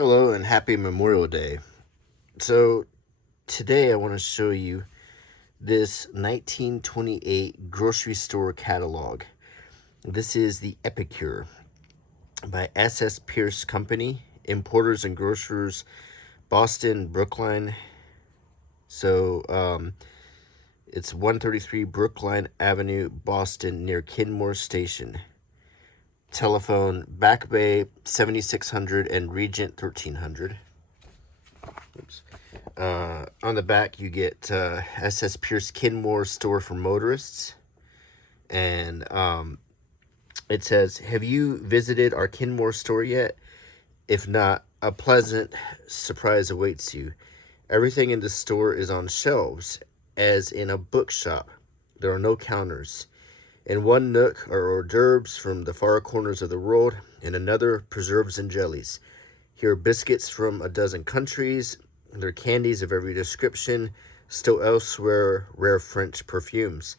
Hello and happy Memorial Day. So, today I want to show you this 1928 grocery store catalog. This is the Epicure by S.S. Pierce Company, Importers and Grocers, Boston, Brookline. It's 133 Brookline Avenue, Boston, near Kenmore Station. Telephone Back Bay 7600 and Regent 1300. Oops. On the back, you get S.S. Pierce Kenmore Store for Motorists. And it says, "Have you visited our Kenmore store yet? If not, a pleasant surprise awaits you. Everything in the store is on shelves, as in a bookshop. There are no counters. In one nook are hors d'oeuvres from the far corners of the world, in another, preserves and jellies. Here are biscuits from a dozen countries. There are candies of every description. Still elsewhere, rare French perfumes.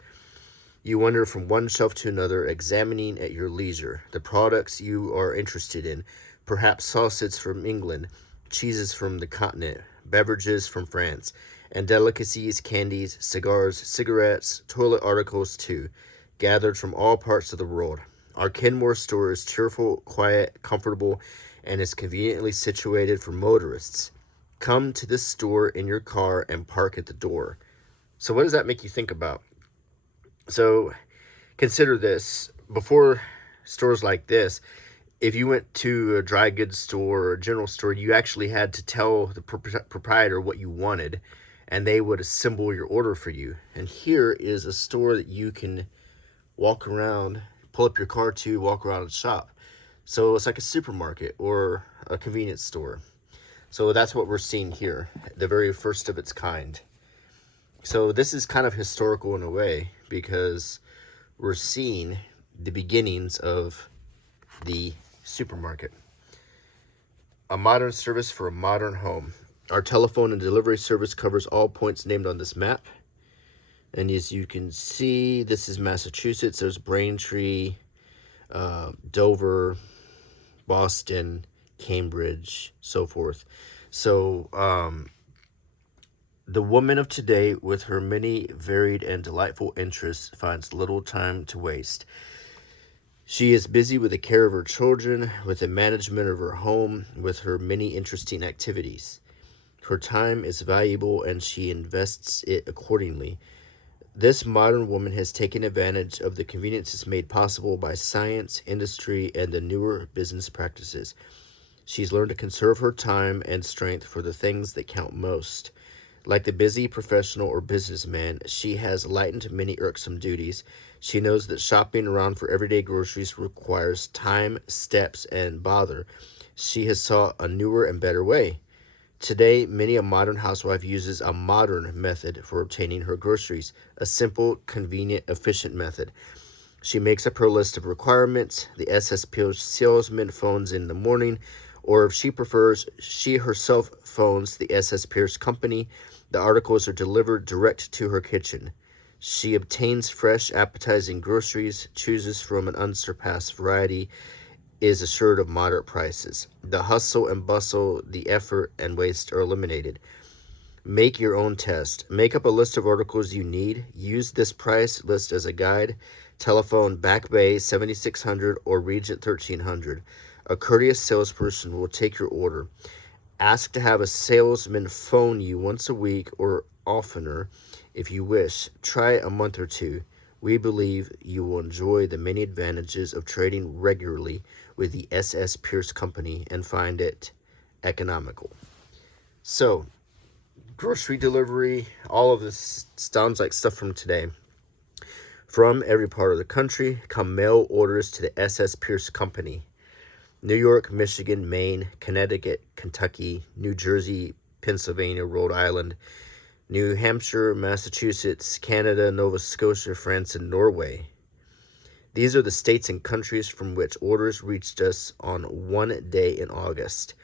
You wander from one shelf to another, examining at your leisure the products you are interested in, perhaps sausages from England, cheeses from the continent, beverages from France, and delicacies, candies, cigars, cigarettes, toilet articles too, gathered from all parts of the world. Our Kenmore store is cheerful, quiet, comfortable, and is conveniently situated for motorists. Come to this store in your car and park at the door." So what does that make you think about? So consider this. Before stores like this, if you went to a dry goods store or a general store, you actually had to tell the proprietor what you wanted, and they would assemble your order for you. And here is a store that you can walk around, pull up your car to, walk around and shop. So it's like a supermarket or a convenience store. So that's what we're seeing here, the very first of its kind. So this is kind of historical in a way because we're seeing the beginnings of the supermarket. A modern service for a modern home. Our telephone and delivery service covers all points named on this map. And as you can see, this is Massachusetts. There's Braintree, Dover, Boston, Cambridge, so forth. So the woman of today, with her many varied and delightful interests, finds little time to waste. She is busy with the care of her children, with the management of her home, with her many interesting activities. Her time is valuable and she invests it accordingly. This modern woman has taken advantage of the conveniences made possible by science, industry, and the newer business practices. She's learned to conserve her time and strength for the things that count most. Like the busy professional or businessman, she has lightened many irksome duties. She knows that shopping around for everyday groceries requires time, steps, and bother. She has sought a newer and better way. Today, many a modern housewife uses a modern method for obtaining her groceries, a simple, convenient, efficient method. She makes up her list of requirements. The SSPO salesman phones in the morning, or if she prefers, she herself phones the SS Pierce Company. The articles are delivered direct to her kitchen. She obtains fresh, appetizing groceries, chooses from an unsurpassed variety, is assured of moderate prices. The hustle and bustle, the effort and waste are eliminated. Make your own test. Make up a list of articles you need. Use this price list as a guide. Telephone Back Bay 7600 or Regent 1300. A courteous salesperson will take your order. Ask to have a salesman phone you once a week or oftener if you wish. Try a month or two. We believe you will enjoy the many advantages of trading regularly with the SS Pierce Company and find it economical. So, grocery delivery, all of this sounds like stuff from today. From every part of the country come mail orders to the SS Pierce Company. New York, Michigan, Maine, Connecticut, Kentucky, New Jersey, Pennsylvania, Rhode Island, New Hampshire, Massachusetts, Canada, Nova Scotia, France, and Norway. These are the states and countries from which orders reached us on one day in August.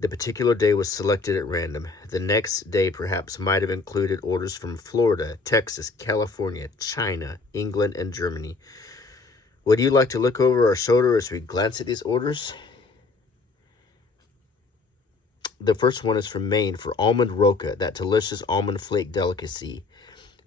The particular day was selected at random. The next day perhaps might have included orders from Florida, Texas, California, China, England, and Germany. Would you like to look over our shoulder as we glance at these orders? The first one is from Maine for almond roca, that delicious almond flake delicacy.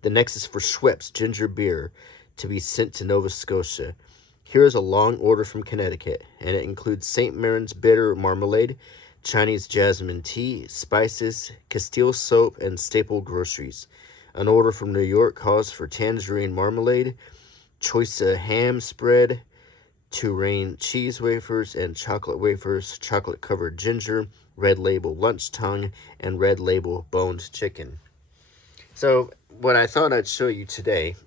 The next is for Schweppes ginger beer to be sent to Nova Scotia. Here is a long order from Connecticut, and it includes St. Marin's bitter marmalade, Chinese jasmine tea, spices, Castile soap, and staple groceries. An order from New York calls for tangerine marmalade, choice ham spread, Touraine cheese wafers and chocolate wafers, chocolate covered ginger, red label lunch tongue, and red label boned chicken. So, what I thought I'd show you today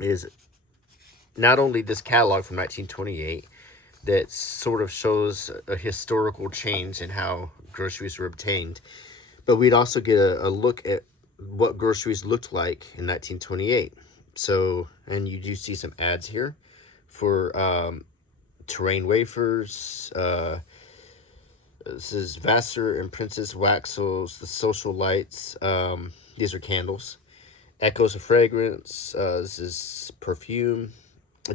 is not only this catalog from 1928 that sort of shows a historical change in how groceries were obtained, but we'd also get a look at what groceries looked like in 1928. So, and you do see some ads here for Touraine wafers. This is Vassar and Princess Waxels, the social lights. These are candles. Echoes of fragrance. This is perfume.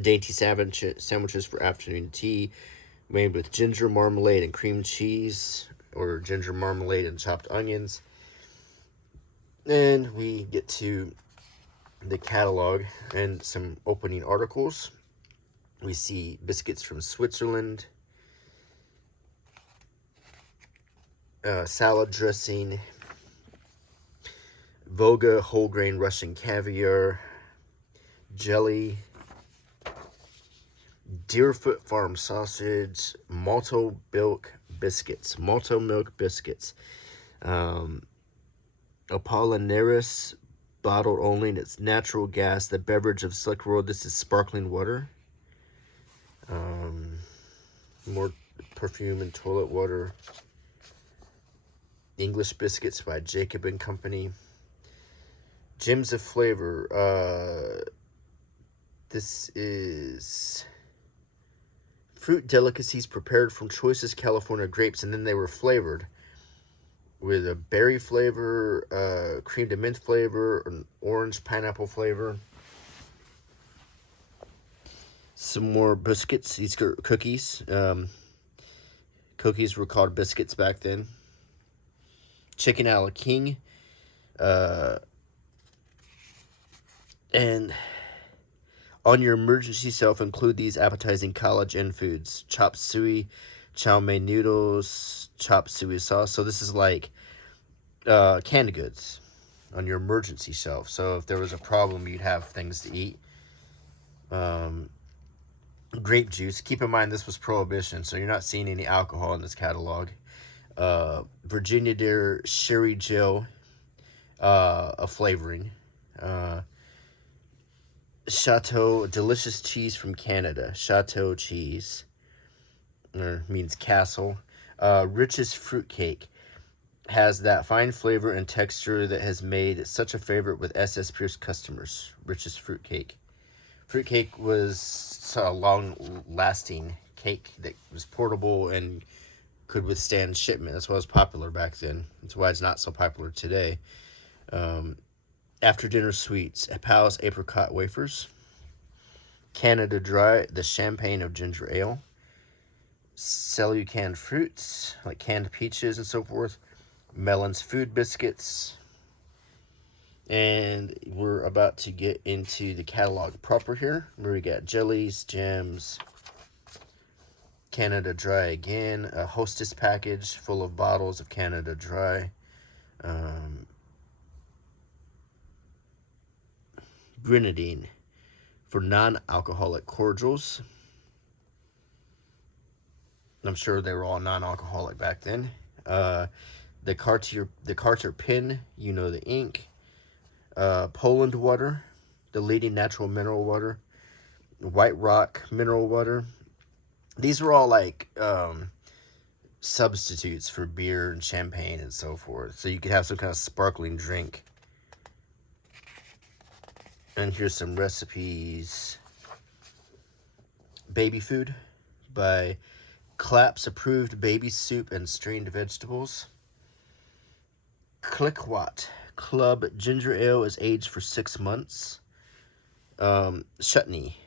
Dainty sandwiches for afternoon tea, made with ginger marmalade and cream cheese, or ginger marmalade and chopped onions. And we get to the catalog and some opening articles. We see biscuits from Switzerland, salad dressing, Voga whole grain Russian caviar, jelly, Deerfoot Farm sausage, malto milk biscuits, Apollinaris bottled only in its natural gas, the beverage of Silk Road. This is sparkling water. More perfume and toilet water. English biscuits by Jacob and Company. Gems of flavor. This is fruit delicacies prepared from choicest California grapes, and then they were flavored with a berry flavor, cream to mint flavor, an orange pineapple flavor. Some more biscuits. These are cookies. Cookies were called biscuits back then. Chicken a la king. And on your emergency shelf, include these appetizing college inn foods: chop suey, chow mein noodles, chop suey sauce. So this is like canned goods on your emergency shelf. So if there was a problem, you'd have things to eat. Grape juice. Keep in mind this was Prohibition, so you're not seeing any alcohol in this catalog. Virginia Dare Sherry Jill, a flavoring. Chateau, delicious cheese from Canada. Chateau cheese, or means castle. Rich's fruitcake has that fine flavor and texture that has made such a favorite with SS Pierce customers. Rich's fruitcake. Fruitcake was a long-lasting cake that was portable and could withstand shipment. That's why it was popular back then. That's why it's not so popular today. After dinner sweets, Pal's apricot wafers, Canada Dry, the champagne of ginger ale, sell you canned fruits like canned peaches and so forth, Melon's food biscuits, and we're about to get into the catalog proper here, where we got jellies, jams, Canada Dry again, a Hostess package full of bottles of Canada Dry, grenadine for non-alcoholic cordials. I'm sure they were all non-alcoholic back then. The Carter Pin, you know the ink. Poland water, the leading natural mineral water. White Rock mineral water. These were all like substitutes for beer and champagne and so forth. So you could have some kind of sparkling drink. And here's some recipes. Baby food by Claps approved baby soup and strained vegetables. Clickwat Club ginger ale is aged for 6 months. Chutney.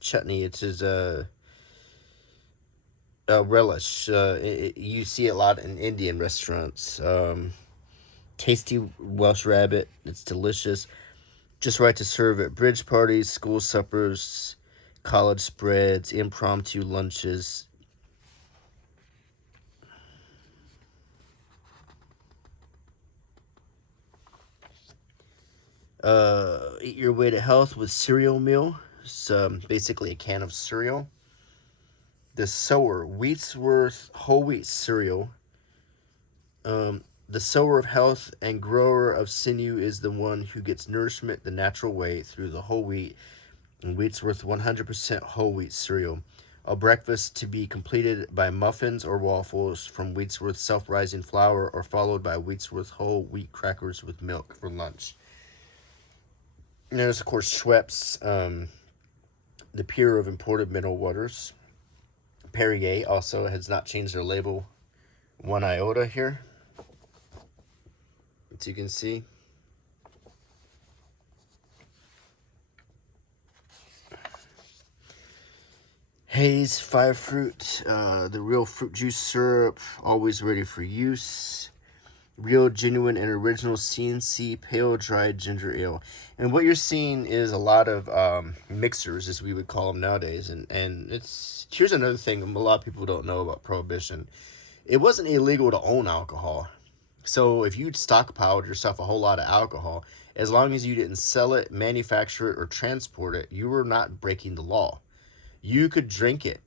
It is Relish. You see it a lot in Indian restaurants. Tasty Welsh rabbit. It's delicious. Just right to serve at bridge parties, school suppers, college spreads, impromptu lunches. Eat your way to health with cereal meal. It's basically a can of cereal. The sower, Wheatsworth whole wheat cereal. The sower of health and grower of sinew is the one who gets nourishment the natural way through the whole wheat and Wheatsworth 100% whole wheat cereal. A breakfast to be completed by muffins or waffles from Wheatsworth self-rising flour or followed by Wheatsworth whole wheat crackers with milk for lunch. And there's, of course, Schweppes, the pure of imported mineral waters. Perrier also has not changed their label one iota here, as you can see. Hayes 5 Fruit, the real fruit juice syrup, always ready for use. Real, genuine, and original CNC pale dried ginger ale. And what you're seeing is a lot of mixers, as we would call them nowadays. And here's another thing a lot of people don't know about Prohibition. It wasn't illegal to own alcohol. So if you'd stockpiled yourself a whole lot of alcohol, as long as you didn't sell it, manufacture it, or transport it, you were not breaking the law. You could drink it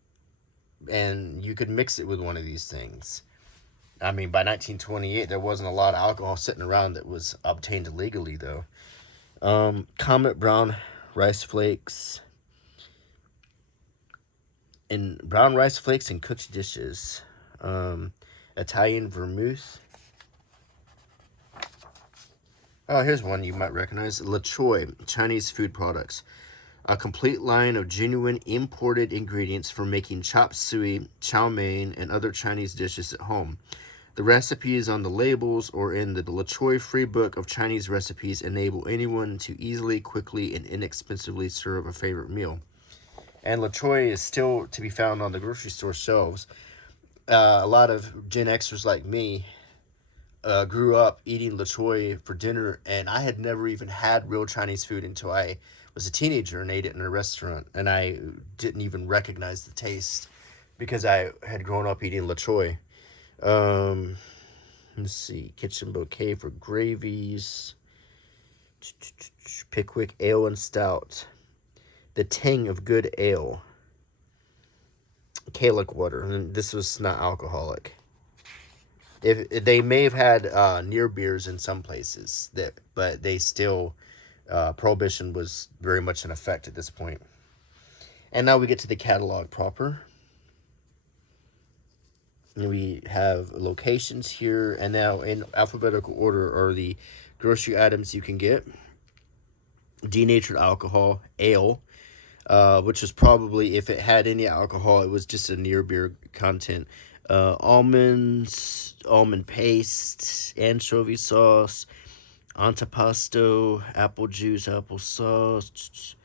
and you could mix it with one of these things. I mean, by 1928, there wasn't a lot of alcohol sitting around that was obtained illegally, though. Comet brown rice flakes and brown rice flakes in cooked dishes. Italian vermouth. Oh, here's one you might recognize. La Choy, Chinese food products. A complete line of genuine imported ingredients for making chop suey, chow mein, and other Chinese dishes at home. The recipes on the labels or in the La Choy free book of Chinese recipes enable anyone to easily, quickly, and inexpensively serve a favorite meal. And La Choy is still to be found on the grocery store shelves. A lot of Gen Xers like me grew up eating La Choy for dinner, and I had never even had real Chinese food until I was a teenager and ate it in a restaurant, and I didn't even recognize the taste because I had grown up eating La Choy. Um, let's see, kitchen bouquet for gravies, Pickwick ale and stout, the tang of good ale, Kalic water, and this was not alcoholic. If they may have had near beers in some places but they still prohibition was very much in effect at this point. And now we get to the catalog proper. And we have locations here, and now in alphabetical order are the grocery items you can get. Denatured alcohol, ale, which was probably, if it had any alcohol, it was just a near beer content. Almonds, almond paste, anchovy sauce, antipasto, apple juice, apple sauce,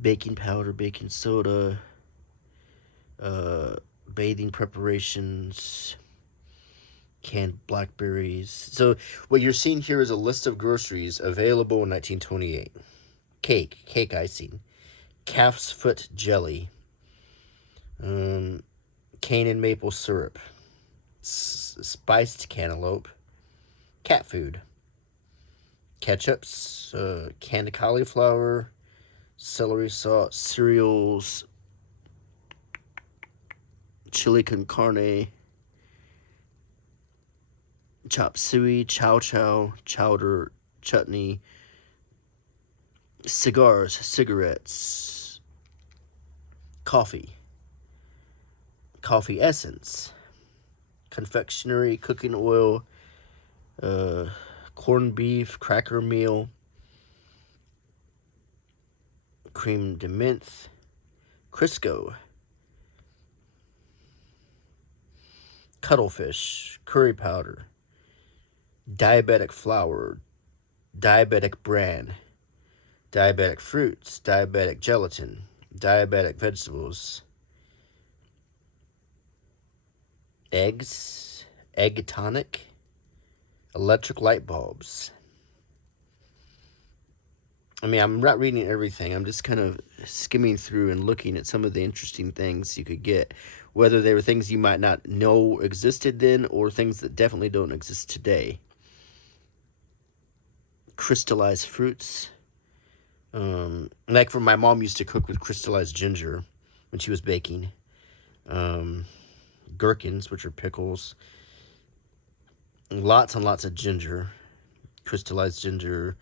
baking powder, baking soda, bathing preparations, canned blackberries. So what you're seeing here is a list of groceries available in 1928. Cake icing, calf's foot jelly, cane and maple syrup, spiced cantaloupe, cat food, ketchups, canned cauliflower, celery sauce, cereals, chili con carne, chop suey, chow chow, chowder, chutney, cigars, cigarettes, coffee essence, confectionery, cooking oil, corned beef, cracker meal, cream de menthe, Crisco, cuttlefish, curry powder, diabetic flour, diabetic bran, diabetic fruits, diabetic gelatin, diabetic vegetables, egg tonic, electric light bulbs. I mean, I'm not reading everything. I'm just kind of skimming through and looking at some of the interesting things you could get, whether they were things you might not know existed then or things that definitely don't exist today. Crystallized fruits. Like for my mom used to cook with crystallized ginger when she was baking. Gherkins, which are pickles. Lots and lots of ginger. Crystallized ginger,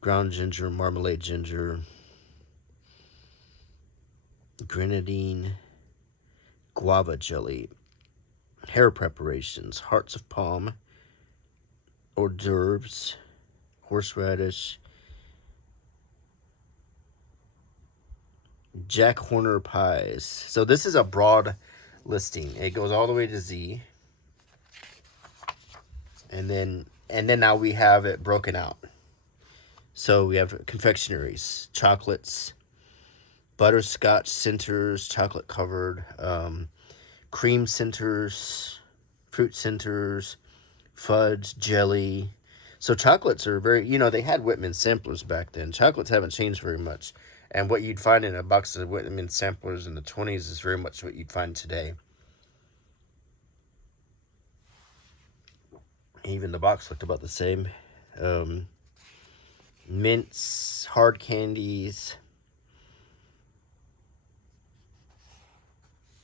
ground ginger, marmalade ginger, grenadine, guava jelly, hair preparations, hearts of palm, hors d'oeuvres, horseradish, Jack Horner pies. So this is a broad listing. It goes all the way to Z. And then now we have it broken out. So we have confectionaries, chocolates, butterscotch centers, chocolate covered, cream centers, fruit centers, fudge, jelly. So chocolates are very, they had Whitman samplers back then. Chocolates haven't changed very much. And what you'd find in a box of Whitman samplers in the 20s is very much what you'd find today. Even the box looked about the same. Mints, hard candies,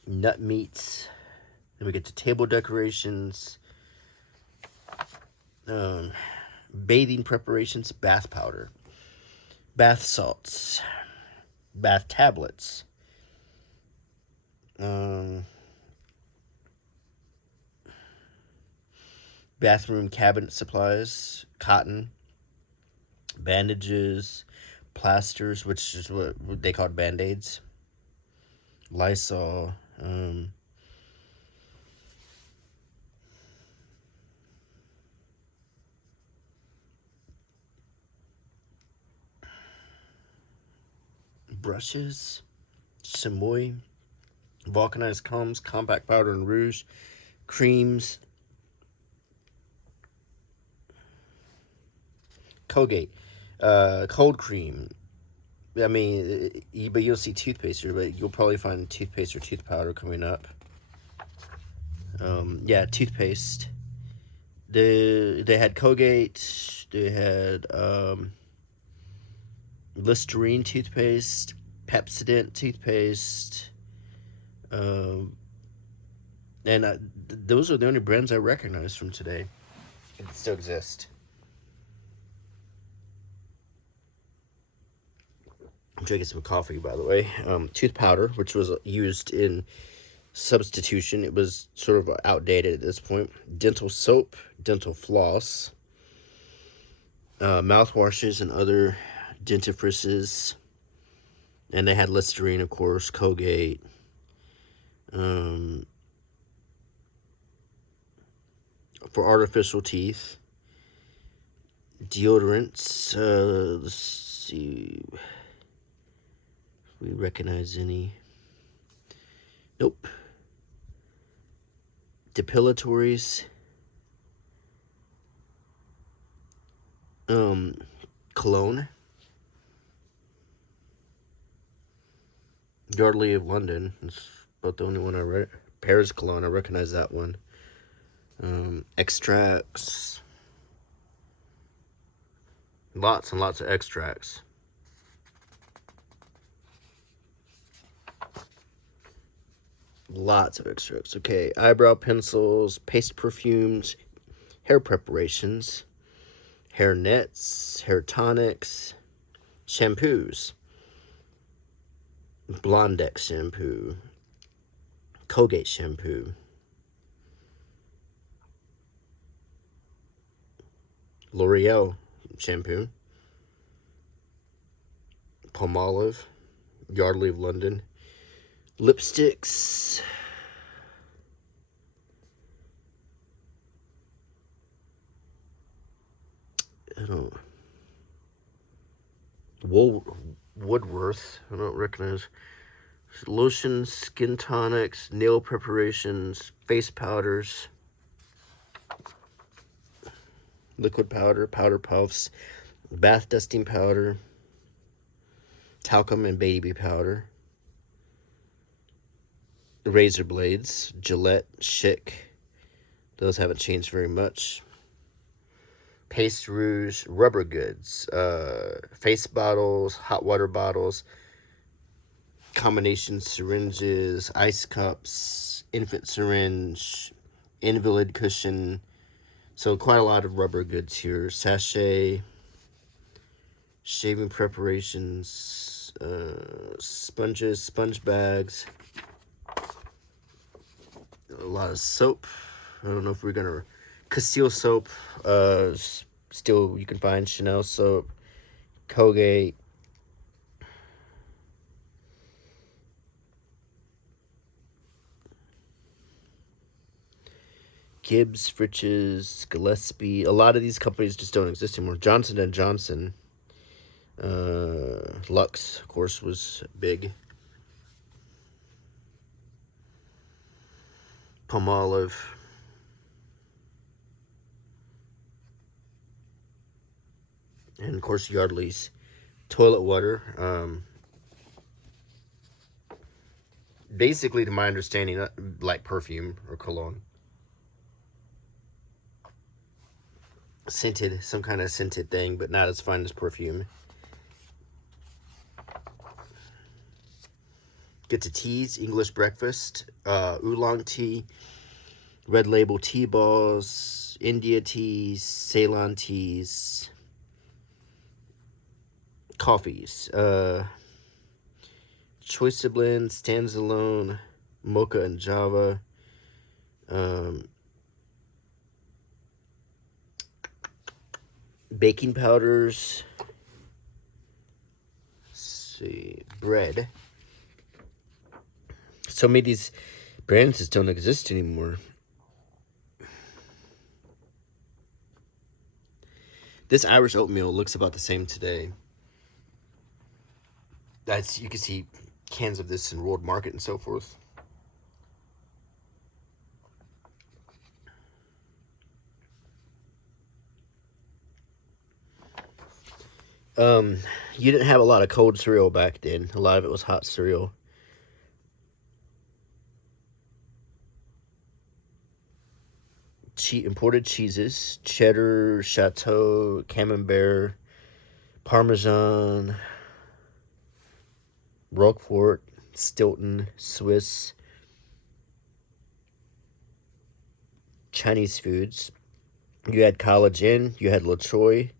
nut meats. Then we get to table decorations, bathing preparations, bath powder, bath salts, bath tablets, bathroom cabinet supplies, cotton, bandages, plasters, which is what they called Band-Aids, Lysol, brushes, chamois, vulcanized combs, compact powder and rouge, creams, Colgate, cold cream. I mean, but you'll see toothpaste here, but you'll probably find toothpaste or tooth powder coming up. Yeah, toothpaste. They had Colgate. They had Listerine toothpaste, Pepsodent toothpaste, and those are the only brands I recognize from today that still exist. I'm drinking some coffee, by the way. Tooth powder, which was used in substitution. It was sort of outdated at this point. Dental soap, dental floss, mouthwashes and other dentifrices. And they had Listerine, of course, Colgate. For artificial teeth. Deodorants. Let's see if we recognize any. Nope. Depilatories. Cologne. Yardley of London. It's about the only one I read. Paris cologne. I recognize that one. Extracts. Lots and lots of extracts. Lots of extracts. Okay, eyebrow pencils, paste perfumes, hair preparations, hair nets, hair tonics, shampoos, Blondex shampoo, Colgate shampoo, L'Oreal shampoo, Palmolive, Yardley of London, lipsticks, Woodworth, I don't recognize, lotions, skin tonics, nail preparations, face powders, liquid powder, powder puffs, bath dusting powder, talcum and baby powder, razor blades, Gillette, Schick. Those haven't changed very much. Paste rouge, rubber goods, face bottles, hot water bottles, combination syringes, ice cups, infant syringe, invalid cushion. So quite a lot of rubber goods here. Sachet, shaving preparations, sponges, sponge bags, a lot of soap. I don't know if we're gonna Castile soap. Still you can find Chanel soap, Colgate. Gibbs, Fritches, Gillespie. A lot of these companies just don't exist anymore. Johnson and Johnson. Lux, of course, was big. Palmolive. And, of course, Yardley's. Toilet water. Basically, to my understanding, like perfume or cologne. Scented, some kind of scented thing, but not as fine as perfume. Get to teas, English breakfast, oolong tea, red label tea balls, India teas, Ceylon teas, coffees, Choice of Blend, Stands Alone, Mocha and Java, baking powders, let's see, bread. So many of these brands just don't exist anymore. This Irish oatmeal looks about the same today. You can see cans of this in World Market and so forth. You didn't have a lot of cold cereal back then. A lot of it was hot cereal. Imported cheeses, cheddar, chateau, camembert, parmesan, Roquefort, Stilton, Swiss, Chinese foods. You had College Inn, you had LaCroix,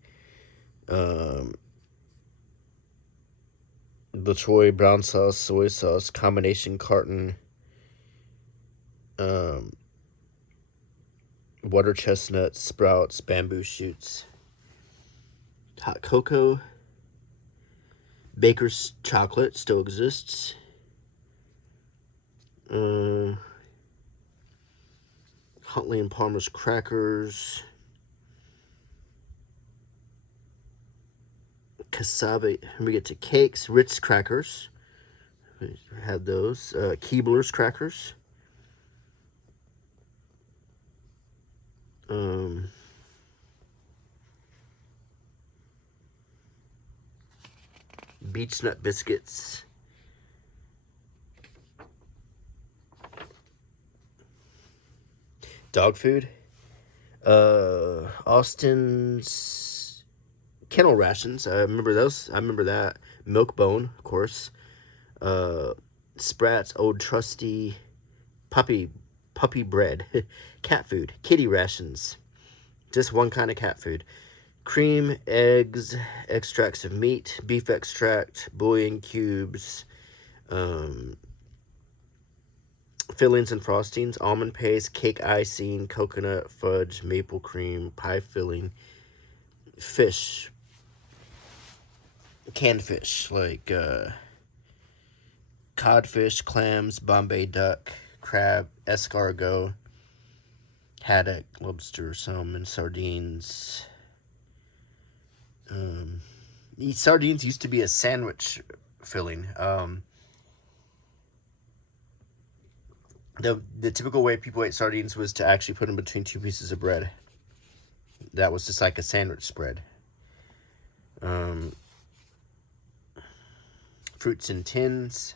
LaCroix brown sauce, soy sauce, combination carton, water chestnuts, sprouts, bamboo shoots, hot cocoa, Baker's chocolate still exists. Huntley and Palmer's crackers, cassava. We get to cakes, Ritz crackers. We had those. Keebler's crackers. Beech nut biscuits. Dog food. Austin's kennel rations. I remember those. I remember that. Milk-Bone, of course. Sprat's Old Trusty. Puppy bread. Cat food. Kitty rations. Just one kind of cat food. Cream, eggs, extracts of meat, beef extract, bouillon cubes, fillings and frostings, almond paste, cake icing, coconut, fudge, maple cream, pie filling, fish, canned fish, like codfish, clams, Bombay duck, crab, escargot, haddock, lobster, salmon, sardines. Sardines used to be a sandwich filling. The typical way people ate sardines was to actually put them between two pieces of bread. That was just like a sandwich spread. Um, Fruits in tins.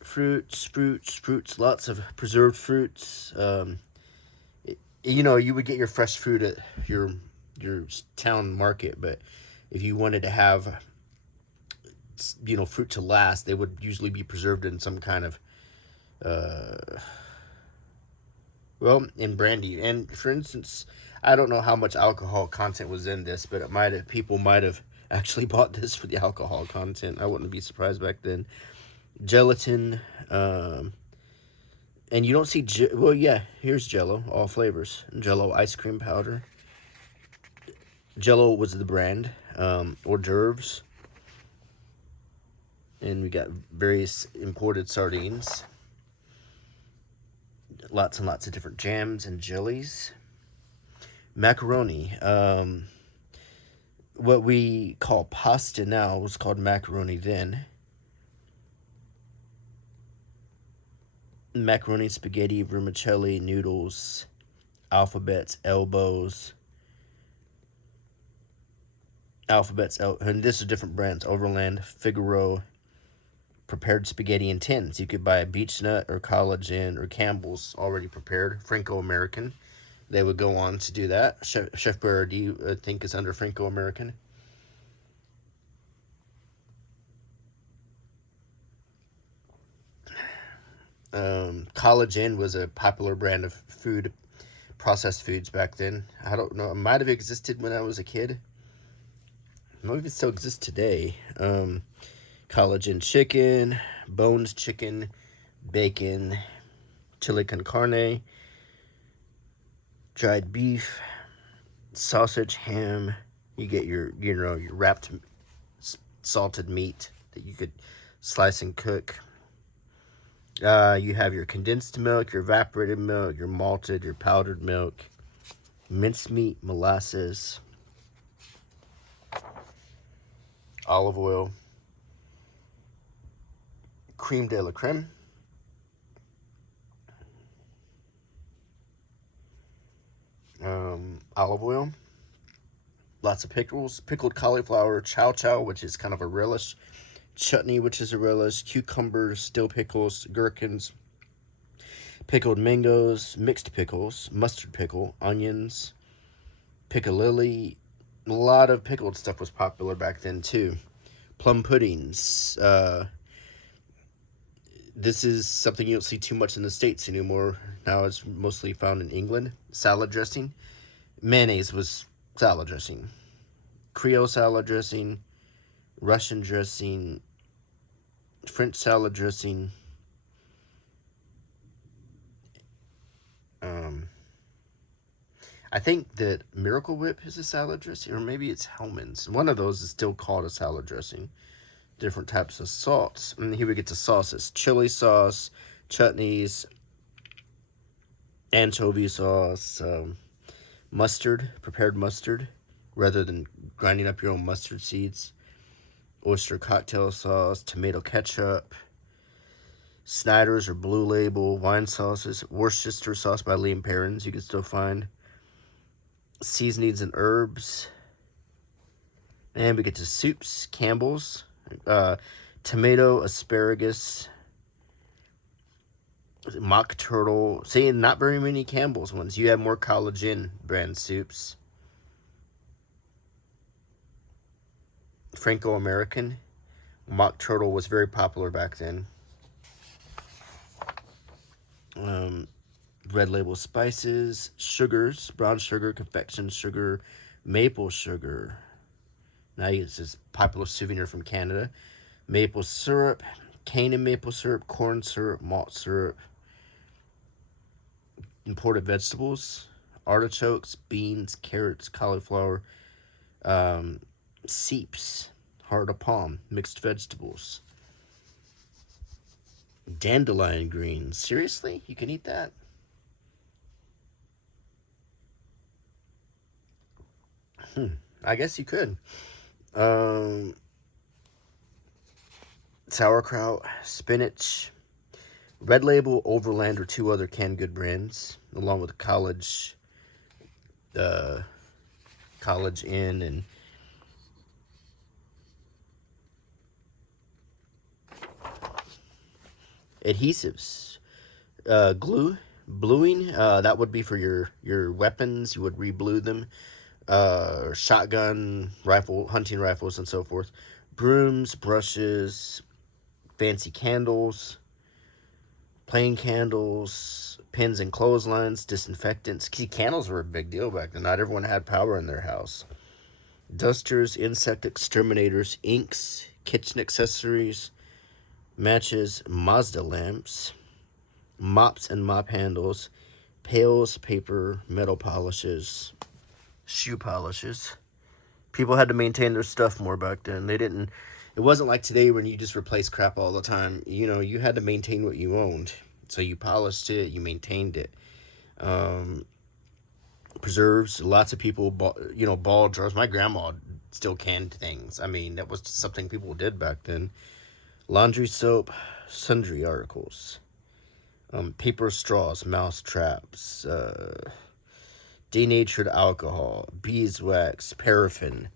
Fruits. Lots of preserved fruits. You would get your fresh fruit at your town market, but if you wanted to have fruit to last, they would usually be preserved in some kind of in brandy. And for instance, I don't know how much alcohol content was in this, but people might have actually bought this for the alcohol content. I wouldn't be surprised back then. Gelatin, and you don't see here's Jello, all flavors. Jello ice cream powder. Jello was the brand. Hors d'oeuvres, and we got various imported sardines. Lots and lots of different jams and jellies. Macaroni. What we call pasta now was called macaroni then. Macaroni, spaghetti, vermicelli, noodles, alphabets, elbows. And this is different brands: Overland, Figaro, prepared spaghetti in tins. You could buy a Beech Nut or College Inn or Campbell's already prepared. Franco-American. They would go on to do that. Chef Boyardee, I think, is under Franco-American. College Inn was a popular brand of processed foods back then. I don't know. It might have existed when I was a kid. Maybe it still exists today. College Inn chicken, Bones chicken, bacon, chili con carne, dried beef, sausage, ham. You get your wrapped salted meat that you could slice and cook. You have your condensed milk, your evaporated milk, your malted, your powdered milk, mincemeat, molasses, olive oil, creme de la creme, olive oil, lots of pickles, pickled cauliflower, chow chow, which is kind of a relish, chutney, which is a relish, cucumbers, dill pickles, gherkins, pickled mangoes, mixed pickles, mustard pickle, onions, piccalilli. A lot of pickled stuff was popular back then too. Plum puddings. This is something you don't see too much in the States anymore. Now it's mostly found in England. Salad dressing. Mayonnaise was salad dressing. Creole salad dressing. Russian dressing. French salad dressing. I think that Miracle Whip is a salad dressing, or maybe it's Hellman's. One of those is still called a salad dressing. Different types of salts. And here we get to sauces: chili sauce, chutneys, anchovy sauce, mustard, prepared mustard, rather than grinding up your own mustard seeds, oyster cocktail sauce, tomato ketchup, Snyder's or Blue Label, wine sauces, Worcestershire sauce by Lee & Perrins you can still find, seasonings and herbs, and we get to soups: Campbell's, tomato, asparagus, mock turtle. See, not very many Campbell's ones. You have more College Inn brand soups. Franco-American. Mock turtle was very popular back then. Red Label spices, sugars, brown sugar, confection sugar, maple sugar. Now it's this popular souvenir from Canada. Maple syrup, cane and maple syrup, corn syrup, malt syrup. Imported vegetables: artichokes, beans, carrots, cauliflower, seeps, heart of palm, mixed vegetables. Dandelion greens. Seriously? You can eat that? I guess you could. Sauerkraut, spinach, Red Label, Overland are two other canned good brands, along with College Inn and adhesives. Glue, bluing, that would be for your weapons. You would re-blue them. Shotgun, rifle, hunting rifles, and so forth. Brooms, brushes, fancy candles, plain candles, pins and clotheslines, disinfectants. See, candles were a big deal back then. Not everyone had power in their house. Dusters, insect exterminators, inks, kitchen accessories, matches, Mazda lamps, mops and mop handles, pails, paper, metal polishes, shoe polishes. People had to maintain their stuff more back then. It wasn't like today when you just replace crap all the time. You know, you had to maintain what you owned. So you polished it, you maintained it. Preserves, lots of people bought, ball jars. My grandma still canned things. I mean, that was something people did back then. Laundry soap, sundry articles. Paper straws, mouse traps, denatured alcohol, beeswax, paraffin,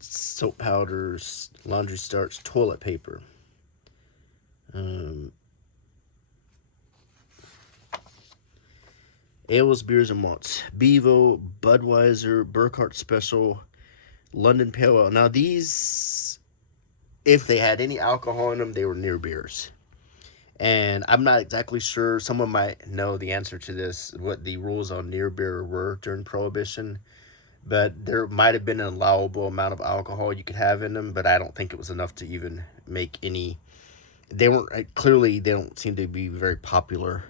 soap powders, laundry starch, toilet paper. Ales, beers, and malts. Bevo, Budweiser, Burkhardt Special, London Pale Ale. Now these, if they had any alcohol in them, they were near beers. And I'm not exactly sure, someone might know the answer to this, what the rules on near beer were during Prohibition. But there might have been an allowable amount of alcohol you could have in them, but I don't think it was enough to even make any. They weren't, clearly they don't seem to be very popular.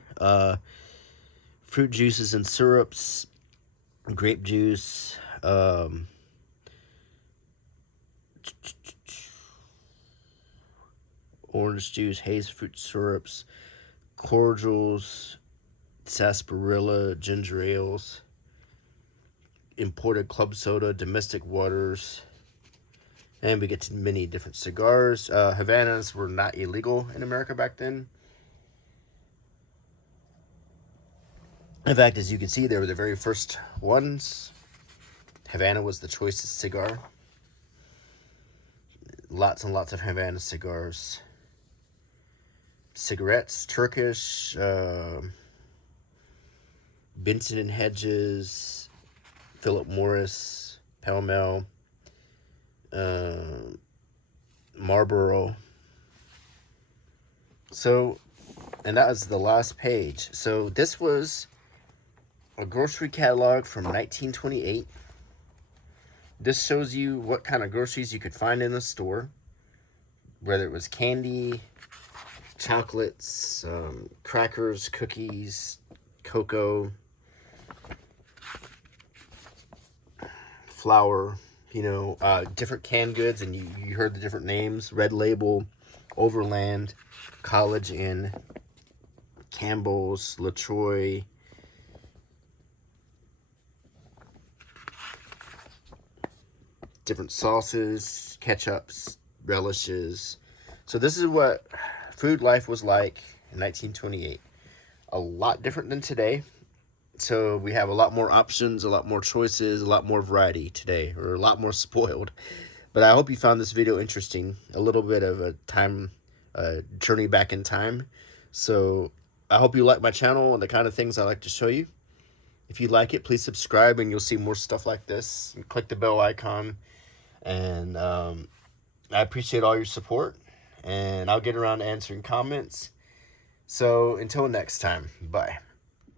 Fruit juices and syrups, grape juice, orange juice, haze fruit syrups, cordials, sarsaparilla, ginger ales, imported club soda, domestic waters, and we get to many different cigars. Havanas were not illegal in America back then. In fact, as you can see, they were the very first ones. Havana was the choicest cigar. Lots and lots of Havana cigars. Cigarettes, Turkish, Benson and Hedges, Philip Morris, Pall Mall, Marlboro. So, and that was the last page. So this was a grocery catalog from 1928. This shows you what kind of groceries you could find in the store, whether it was candy, chocolates, crackers, cookies, cocoa, flour, different canned goods, and you heard the different names: Red Label, Overland, College Inn, Campbell's, LaTroy, different sauces, ketchups, relishes. So this is what food life was like in 1928. A lot different than today. So we have a lot more options, a lot more choices, a lot more variety today, or a lot more spoiled. But I hope you found this video interesting. A little bit of a journey back in time. So I hope you like my channel and the kind of things I like to show you. If you like it, please subscribe and you'll see more stuff like this. And click the bell icon. And I appreciate all your support. And I'll get around to answering comments. So until next time, bye.